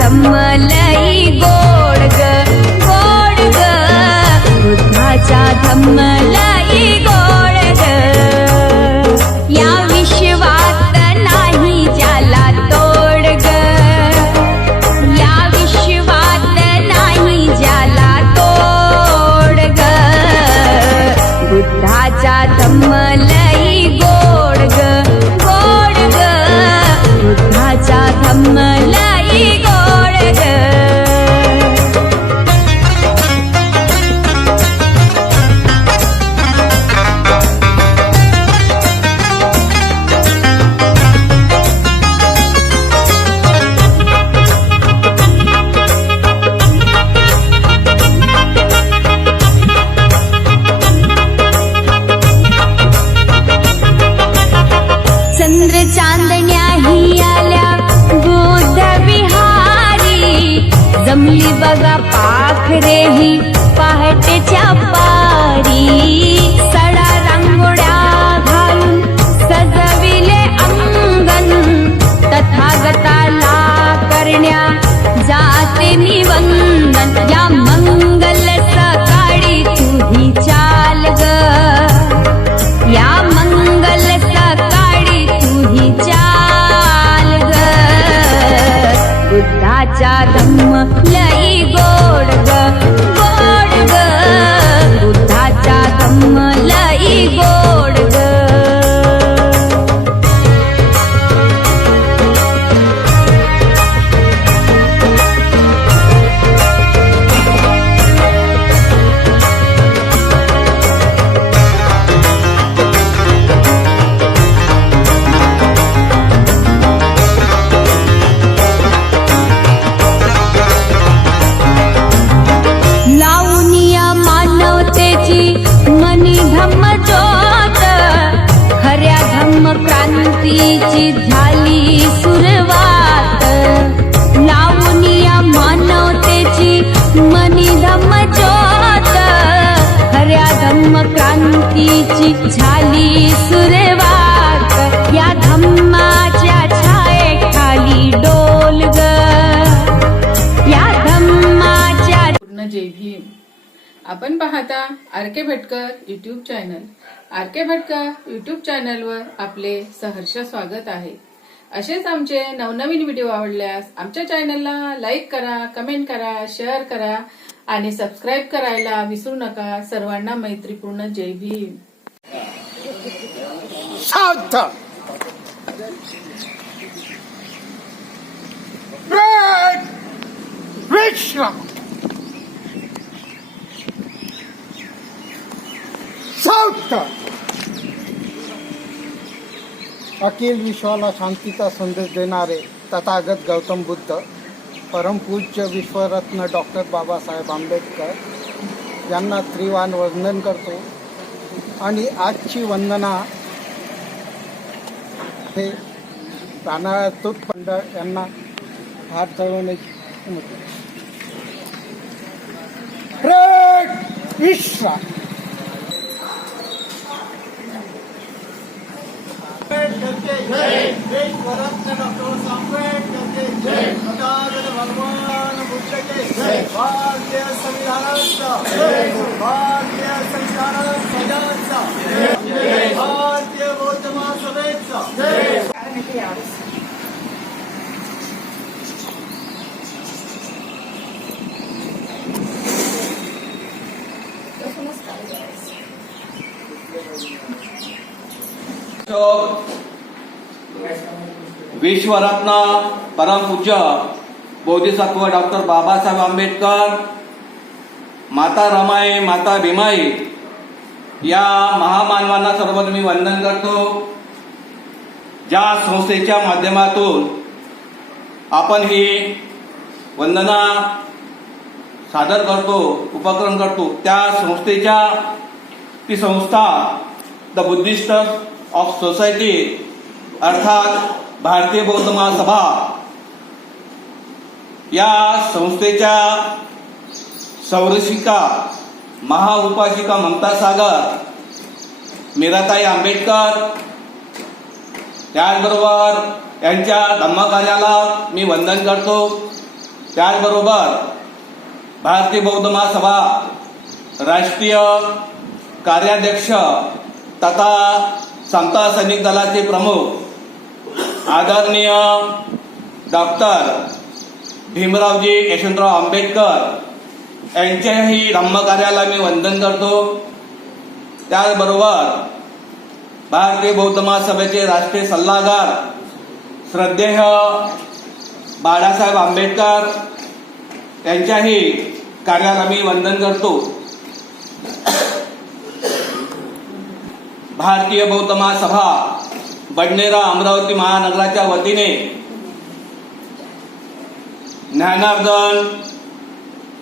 धम्म लई गोड ग गोड ग, बुद्धाचा धम्म लई गोड ग। या विश्वात नाही ज्याला तोड ग, या विश्वात नाही ज्याला तोड ग, बुद्धाचा धम्म लई गोड ग गोड ग, बुद्धाचा धम्म लई गोड ग। चंद्र चांदण्याही आल्या बुद्ध विहारी, जमली बघा पाखरेही पहाटेच्या पारी। सडा रांगोळ्या घालून सजविले अंगण, तथागताला करण्या जाते मी वंदन। या मंगल सकाळी तुही चाल ग, या मंगल सकाळी तुही चाल ग, बुद्धाचा धम्म लई गोड ग गोड ग, बुद्धाचा धम्म लई गोड ग। लावूनिया मानवतेची मनी धम्म ज्योत, खऱ्या धम्म क्रांतीची झाली सुरुवात। लावूनिया मानवतेची मनी धम्म ज्योत, खऱ्या धम्म क्रांतीची झाली सुरुवात। या धम्माच्या छायेखाली डोल ग, या धम्माच्या जय भीम। आपण पाहता R K. Bhatkar YouTube channel. R K. Bhatkar YouTube चॅनलवर आपले सहर्ष स्वागत आहे। असेच आमचे नवनवीन व्हिडिओ आवडल्यास आमच्या चॅनलला लाईक करा, कमेंट करा, शेअर करा आणि सबस्क्राईब करायला विसरू नका। सर्वांना मैत्रीपूर्ण जय भीम। सावधान! विश्राम! सावधान! अखिल विश्वाला शांतीचा संदेश देणारे तथागत गौतम बुद्ध, परमपूज्य विश्वरत्न डॉक्टर बाबासाहेब आंबेडकर यांना त्रिवान वंदन करतो। आणि आजची वंदना हे राणा तुटपंड यांना हात चढवण्याची विश्राम। विश्वरत्न डॉक्टर आंबेडकर के जय, तथागत भगवान बुद्ध के जय, भारतीय संविधानाचा जय, भारतीय संविधानाचा जय, भारतीय बौद्ध महासभेचा जय। विश्वरत्न परमपूज्य बोधिसत्व डॉक्टर बाबासाहेब आंबेडकर, माता रमाई, माता भीमाई या महामानवांना सर्वप्रथम मी वंदन करतो. ज्या संस्थेच्या माध्यमातून आपण ही वंदना सादर करतो, उपक्रम करतो, त्या संस्थेच्या ती संस्था द बुद्धिस्ट ऑफ सोसायटी अर्थात भारतीय बौद्ध महासभा या संस्थेच्या संरक्षिका महाउपासिका ममता सागर, मीराताई आंबेडकर, त्याचबरोबर यांच्या धम्मकार्याला मी वंदन करतो. त्याचबरोबर भारतीय बौद्ध महासभा राष्ट्रीय कार्याध्यक्ष तथा समता सैनिक दलाचे प्रमुख आदरणीय डॉक्टर भीमरावजी यशवंतराव आंबेडकर यांच्याही धम्मकार्याला मी वंदन करतो. त्याचबरोबर भारतीय बौद्ध महासभेचे राष्ट्रीय सल्लागार श्रद्धेय बाळासाहेब आंबेडकर यांच्याही कार्याला मी वंदन करतो. भारतीय बौद्ध महासभा बडनेरा अमरावती महानगराच्या वतीने ज्ञानार्जन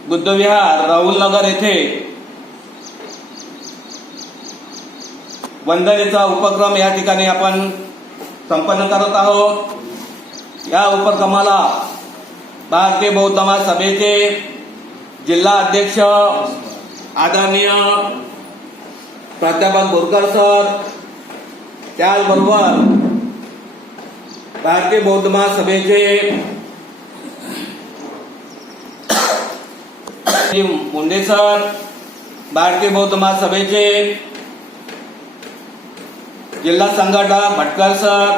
बुद्धविहार राहुलनगर येथे वंदनेचा उपक्रम या ठिकाणी आपण संपन्न करत आहोत. या उपक्रमाला भारतीय बौद्ध महासभेचे जिल्हा अध्यक्ष आदरणीय प्राध्यापक बोरकर सर, त्याचबरोबर भारतीय बौद्ध महासभेचे मुंडे सर, भारतीय बौद्ध महासभेचे जिल्हा संघटक भटकर सर,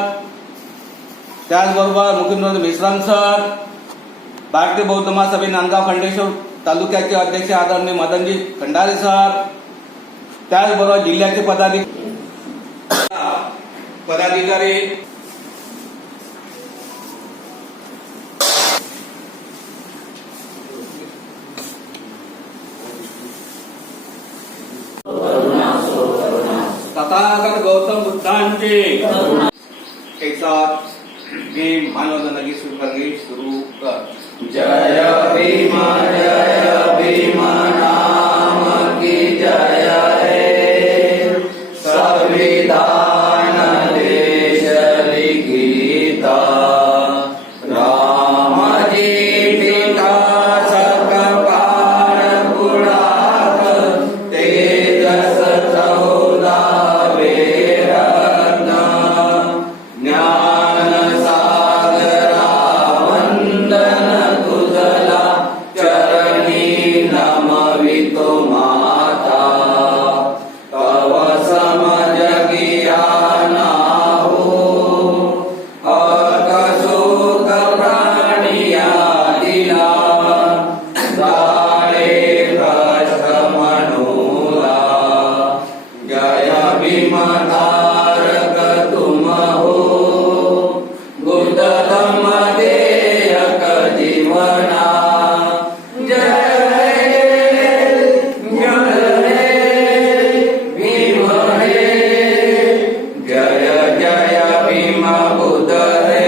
त्याचबरोबर मुकुंद मिश्राम सर, भारतीय बौद्ध महासभे नांदगाव खंडेश्वर तालुक्याचे अध्यक्ष आदरणीय मदनजी खंडारे सर, त्याचबरोबर जिल्ह्याचे पदाधिकारी तथागत गौतम बुद्धांचे एक साथ भीम मानवंदना की सुरू कर. जय भीम नाम की जय है, संविधान देश लिखिता, राम जी पिता सकपाळ कुळात, तेजस 14 वेरत्न, ज्ञान सागरा वंदन तुझला, चरणी नमवितो माता, तव समज ज्ञाना हो, अकशोक प्राणिया दिला, जाळे भ्रष्ट मनूला, जय भीम तारक तुम हो, बुद्ध धम्म देयक जीवना, जय भीम हे, जय जय भीम बुद्ध हे.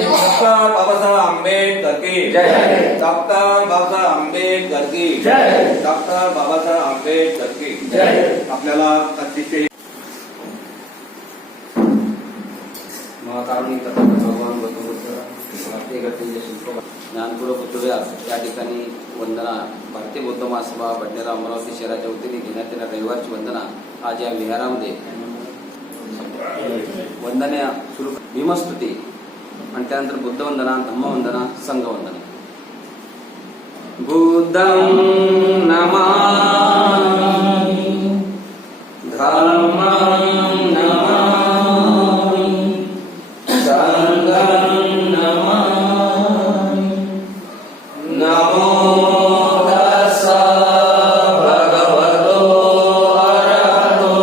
डॉक्टर बाबासाहेब आंबेडकर की जय. डॉक्टर बाबासाहेब आंबेडकर की जय. डॉक्टर बाबासाहेब आंबेडकर की जय. आपल्याला अतिशय महाकारुणिक तथागत भगवान गौतम बुद्ध भारतीय घटनेचे शिल्प ज्ञानपूर्वक पुतळ्यास या ठिकाणी वंदना भारतीय बौद्ध महासभा बडनेरा अमरावती शहराच्या वतीने घेण्यात येणाऱ्या रविवारची वंदना आज या विहारामध्ये वंदना सुरू, भीमस्तुती आणि त्यानंतर बुद्ध वंदना, धम्मवंदना, संघवंदना. बुद्धं नमामि, धम्मं नमामि, संघं नमामि. नमो तस्स भगवतो अरहतो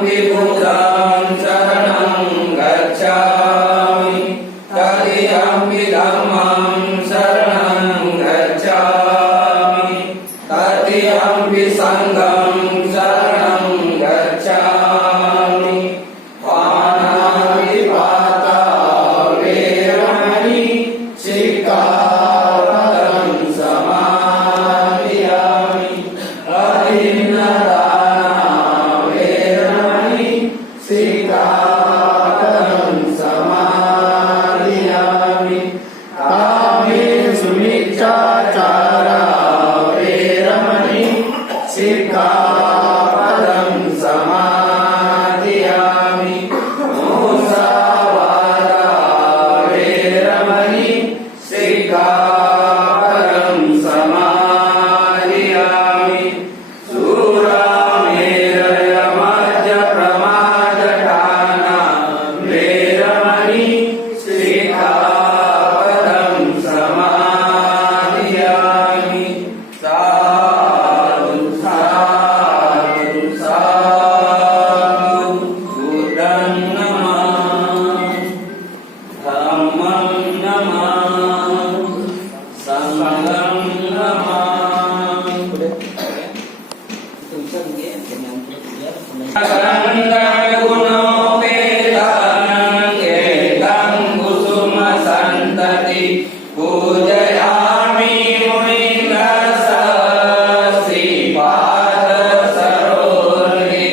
बुद्धं शरणं गच्छामि तदीयम्पि धम्मं शरणं गच्छामि तदीयम्पि संघं शरणं गच्छामि पाणातिपाता वेरमणि सिक्खापदं समादियामि अभिन्नदाना वेरमणि सिक्खापदं समादियामि कामेषु मिथ्याचारा वेरमणि सिक्खापदं समादियामि मुसावादा वेरमणि सिक्खापदं समादियामि सूरामेरयमज्जप्रमादठाना वेरमणि सिक्खापदं समादियामि साधु साधु साधु बुद्धं नमः धम्मं नमः संघं नमः पूजयामि मुनिरस श्रीपाद सरोवरे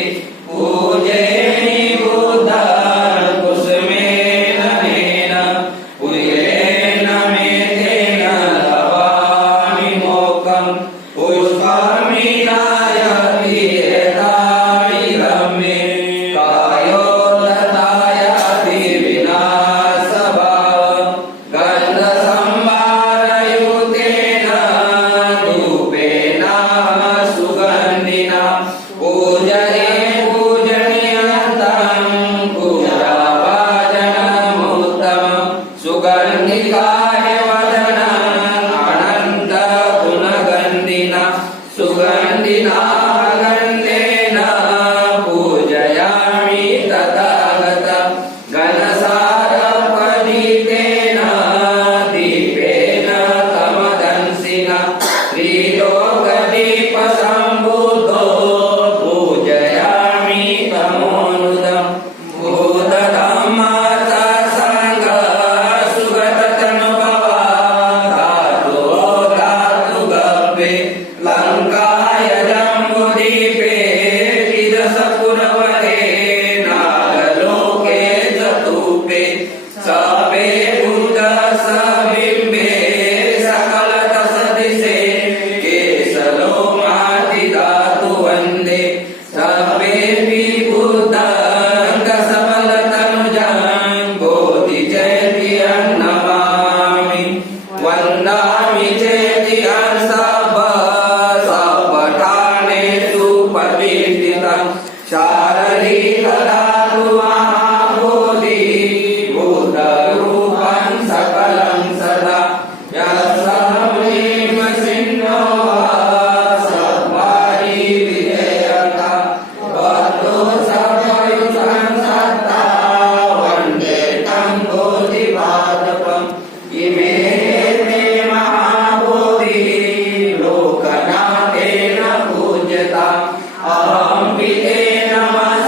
पूजयेमि बुद्धं कुसुमेन नेन पूजेन मेतेन लवामि मोक्षं पुष्पामि नायति एतानि रम्ये कायोदतायति विनाशभावं गन्धसंभारयुतेन धूपेन सुगन्धिना पूजये पूजनीयन्तं पूजाभाजनमुत्तमं सुगन्धिकाय वदनम् अनन्तगुणगन्धिना सुगन्धिना गन्धेन पूजयामि तथागतं घनसारपदितेन दीपेन तमदंसिना त्रिलोकदीपसम्बुद्धो पूजयामि तमोनुदं भूतधम्माथ संघ सुगततनुभवा धातु धातुगव्ये लङ्काय जम्बुदीपे विदसपुरवरे नागलोके चतुपे सपे बुद्ध सबिम्बे सकलतसदिशे केशलोमादिधातु वन्दे सपेऽपि बुद्धं दशबलतनुजं बोधिचैत्यं नमामि वन्दामि चैत्यं सपठानेषु प्रतिष्ठितं शारदीकधातु महाबोधि बुद्धरूपं सकलं सदा यस्समयेम सिन्नो सद्वारी विधेयका बद्धो सपयुतं सत्ता वन्दे तं बोधिपादपम् इमे ते महाबोधि लोकनाथेन पूज्यता अहं विधे नमः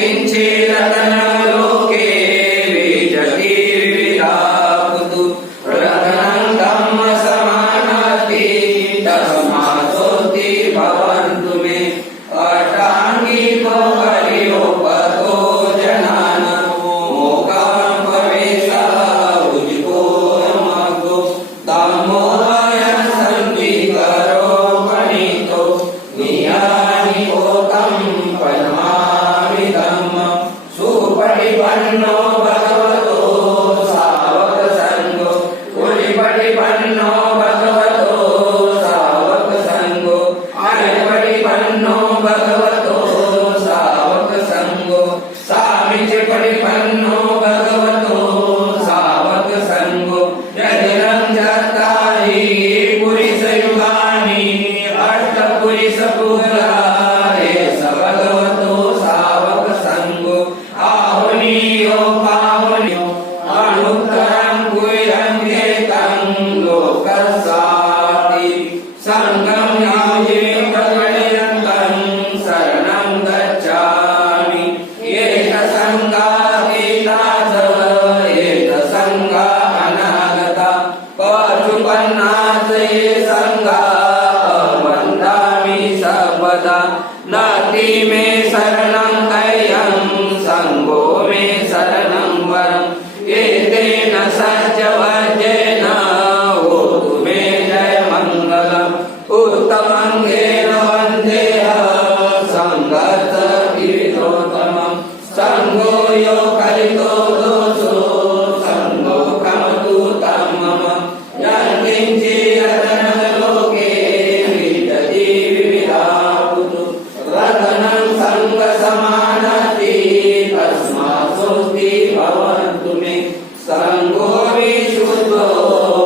रतन लोके विजति विविधापुतु रतनं धम्म समानाति तस्मात्सोऽस्ति भवन्तु मे अष्टाङ्गिको हरियोपतो जनान मोक्षं प्रवेशः उजितो मग्गो धम्मोऽयं सन्धिकरो गणितो नियानिकोतं पद्मामि धम्मं सुपरिपन्नो भगवतो सावकसङ्गो परिपरिपन्नो भगवतो सावकसङ्गो परिपन्नो भगवतो सावकसङ्गो सामिच परिपन्नो भगवतो सावकसङ्गो यदिदं चत्वारि पुरिसयुगानि अष्टपुरिसपुरारे स भगवतो सावकसङ्गो आहुनीयो पाहुन्यो अनुत्तरं कुर्यं केतं लोकसाति सङ्गं याजे प्रकटयन्तं शरणं गच्छामि एकसङ्गातीताथ एकसङ्गा अनागता पशुपन्नाथ ये सङ्गा वन्दामि सर्वदा नाति मे शरणं गह्यं सङ्गो मे शरणं वरम् एतेन सत्यवचेन होतु मे जयमङ्गलम् उत्तमङ्गेन वन्देऽहं सङ्गत कीर्तोत्तमम् सङ्गो यो कलितो दोषो सङ्गो कमतु तं मम यत्किञ्चिदतन लोके विजति विविधापुतु रतनं सङ्गसमानति तस्मात्सोऽस्ति भवन्तु मे सङ्गो विशुद्धो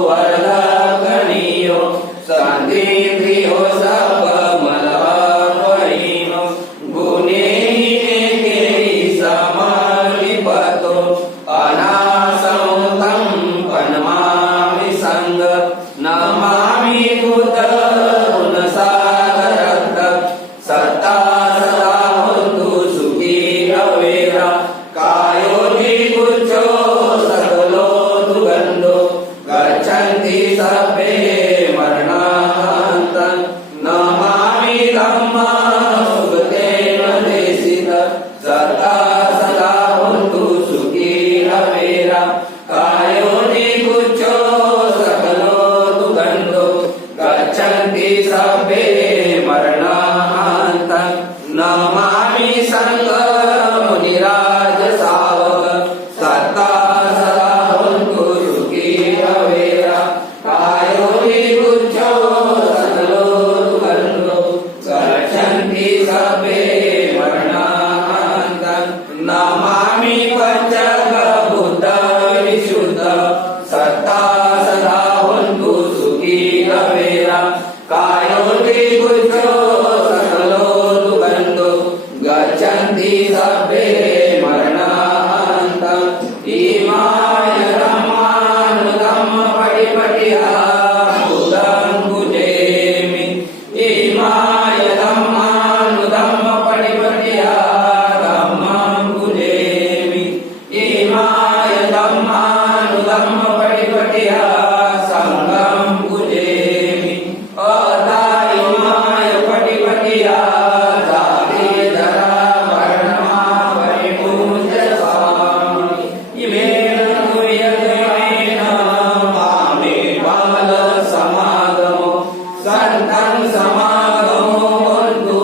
वरदगणीयो सन्तीन्द्रियो सर्वमलवहीनो गुणेहीने समलिपतो अनासं पन्मामि सङ्ग नमामि गुणसागरक्त सत्ता सदा होतु सुखी रवेरा कायो जिगुच्छो सकलो दुर्गन्धो गच्छन्ति सर्वे मरणान्तं नमामि धम्मं सुगतेन देशित सत्ता सदा होतु सुखी रवेरा कायो जिगुच्छो सकलो दुर्गन्धो गच्छन्ति सर्वे मरणान्तं नमामि सङ्गमुनिराज सावक सत्ता सदा होन्तु सुखी रवेरा कायो विगुच्छो सकलो दुर्गन्धो गच्छन्ति सर्वे मरणान्तं नमामि पञ्चभूत विशुद्ध सत्ता सदा होन्तु सुखी रवेरा कायो विगुच्छो सकलो दुर्गन्धो गच्छन्ति सर्वे मरणान्तं इमाय धम्मानुधम्म परिपटिहा बुधं भुजेमि इमाय धम्मानुधम्म परिपटिहा धम्मं भुजेमि इमाय धम्मानुधम्म परिपटिहा सङ्गं भुजेमि अदायिमाय परिपटिहा जातिधरा वर्णमा परिपूज्य स्वामी इमेन तुयतेन मामे बाल समागमो सन्तं समागमो बन्धु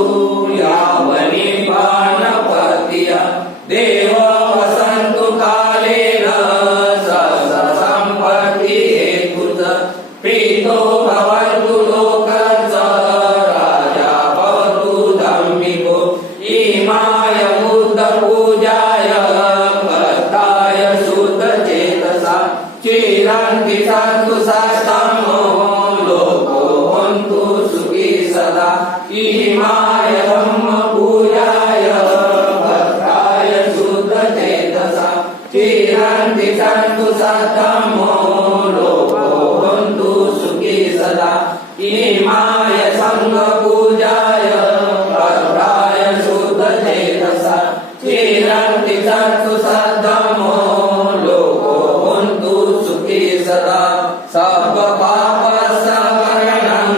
यावनि पाणपत्य देव वसन्तु कालेन स सम्पत्ति हेतुत प्रीतो भवन्तु लोकस्य राजा भवतु धम्मिको इमाय बुद्धपूजाय भक्ताय शुद्धचेतसा चिरन्ति सन्तु सस्तमो लोको हन्तु सुखी सदा इमाय धम्मपूजाय भक्ताय शुद्धचेतसा चिरन्ति सन्तु सस्तमो लोको हन्तु सुखी सदा इमाय सङ्गपूजाय भक्ताय शुद्धचेतसा चिरंती संतु सद्धम्मो लोको हुन्तु सुखी सदा सब पाप सवरणं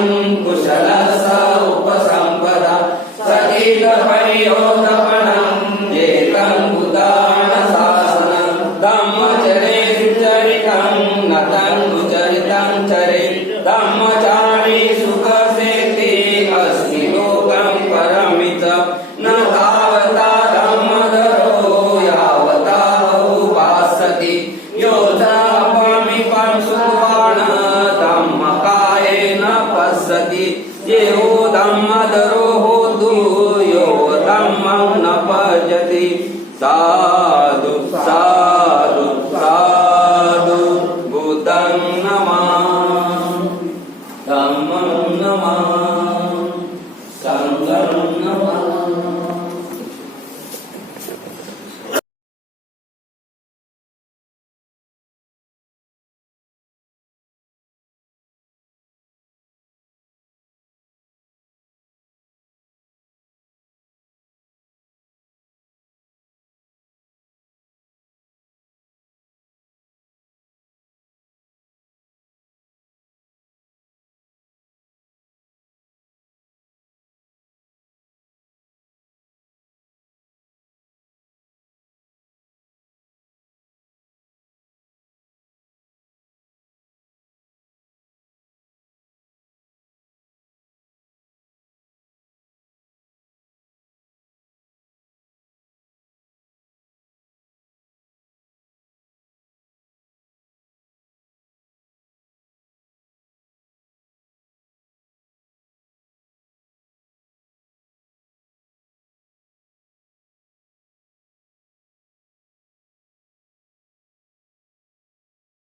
कुशलस्य उपसंपदा सकील परियोगपणं एतं उदान शासनं धम्मचरे सुचरितं नतं सुचरितं चरे धम्मचारी सुखसेति अस्ति लोकं परमित न तावता धम्मधरो यावता उपासति यो चापामि पंसुवाण धम्मकायेन पश्यति यो धम्मधरो होतु यो धम्मं न भजति साधु साधु साधु बुद्धं नमामि धम्मं नमामि संघं नमामि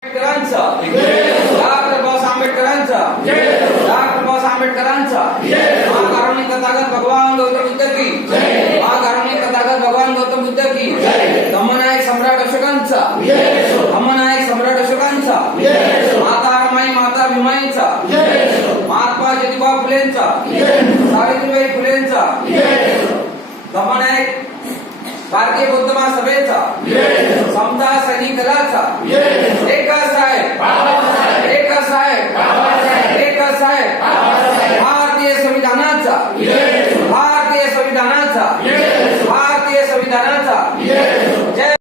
आंबेडकरांचा डॉक्टर बाबासाहेब आंबेडकरांचा डॉक्टर बाबासाहेब आंबेडकरांचा महाकारुणिक तथागत भगवान गौतम बुद्ध की महाकारुणिक तथागत भगवान गौतम बुद्ध की धम्मनायक सम्राट अशोकांचा धम्मनायक सम्राट अशोकांचा माता रमाई माता भीमाईचा महात्मा ज्योतिबा फुलेंचा सावित्रीबाई फुलेंचा धम्मनायक भारतीय बौद्ध महासभेचा समता सैनिक दलाचा एकच साहेब भारतीय संविधानाचा